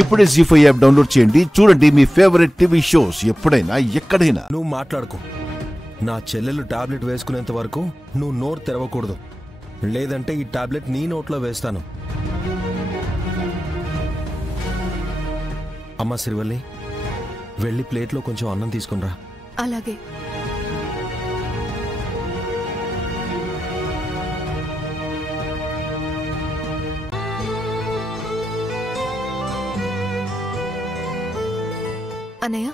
ఇప్పుడే జీ5 app download చేయండి. చూడండి మీ ఫేవరెట్ టీవీ షోస్ ఎప్పుడైనా ఎక్కడైనా. నువ్వు మాట్లాడుకో. నా చెల్లెలు టాబ్లెట్ వేసుకునేంత వరకు నువ్వు నోరు తెరవకూడదు. లేదంటే ఈ టాబ్లెట్ నీ నోట్లో వేస్తాను. అమ్మా శ్రీవల్లి, వెళ్ళి ప్లేట్లో కొంచెం అన్నం తీసుకునిరా. అలాగే. అన్నయ్య,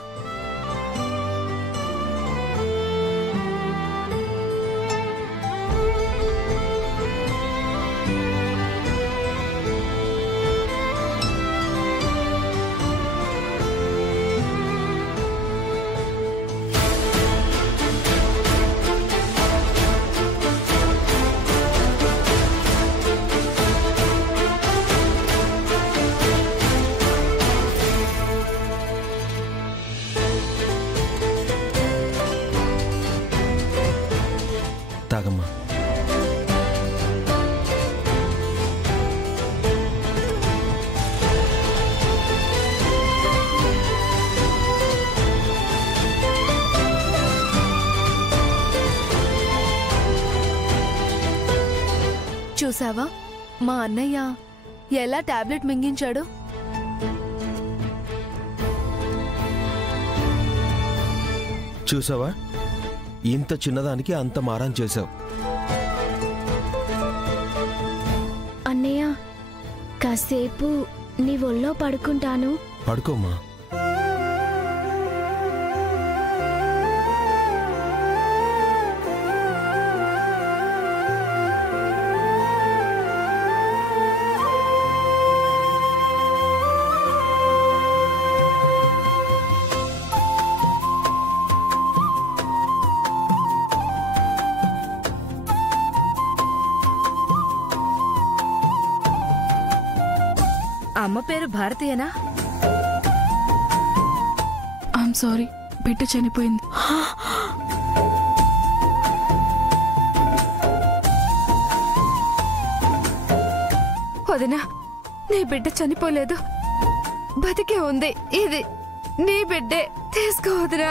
తాగమ్మా. చూసావా మా అన్నయ్య ఎలా టాబ్లెట్ మింగించాడు? చూసావా, ఇంత చిన్నదానికి అంత మారం చేశావు. అన్నయ్య, కాసేపు నీ ఒళ్ళో పడుకుంటాను. పడుకోమ్మా. అమ్మ పేరు భారతీయనా? ఐఎమ్ సారీ, బిడ్డ చనిపోయింది. వదినా, నీ బిడ్డ చనిపోలేదు, బతికే ఉంది. ఇది నీ బిడ్డే, తీసుకో వదినా.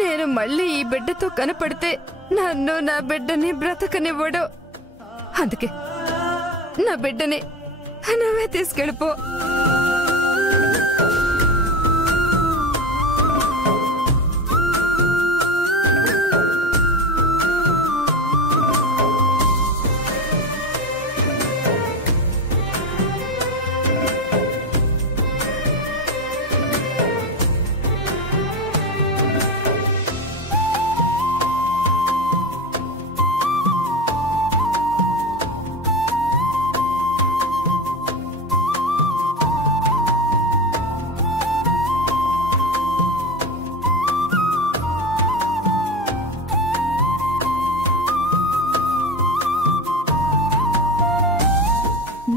నేను మళ్ళీ ఈ బిడ్డతో కనపడితే నన్ను నా బిడ్డని బ్రతకనివ్వడు. అందుకే నా బిడ్డని నువ్వే తీసుకెళ్ళిపో.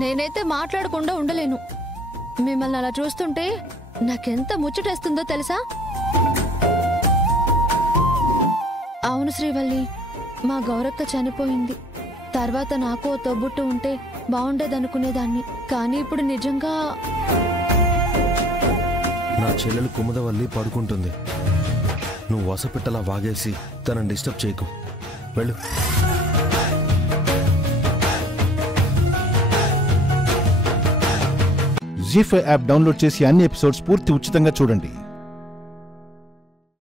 నేనైతే మాట్లాడకుండా ఉండలేను. మిమ్మల్ని అలా చూస్తుంటే నాకెంత ముచ్చటేస్తుందో తెలుసా? అవును శ్రీవల్లి, మా గౌరక్క చనిపోయింది. తర్వాత నాకు తోబుట్టు ఉంటే బాగుండేదనుకునేదాన్ని. కానీ ఇప్పుడు నిజంగా నా చెల్లెలు కుముదవల్లి పడుకుంటుంది. నువ్వు వసపిట్టలా వాగేసి తనని డిస్టర్బ్ చేయకు. వెళ్ళు. జీ5 యాప్ డౌన్లోడ్ చేసి అన్ని ఎపిసోడ్స్ పూర్తి ఉచితంగా చూడండి.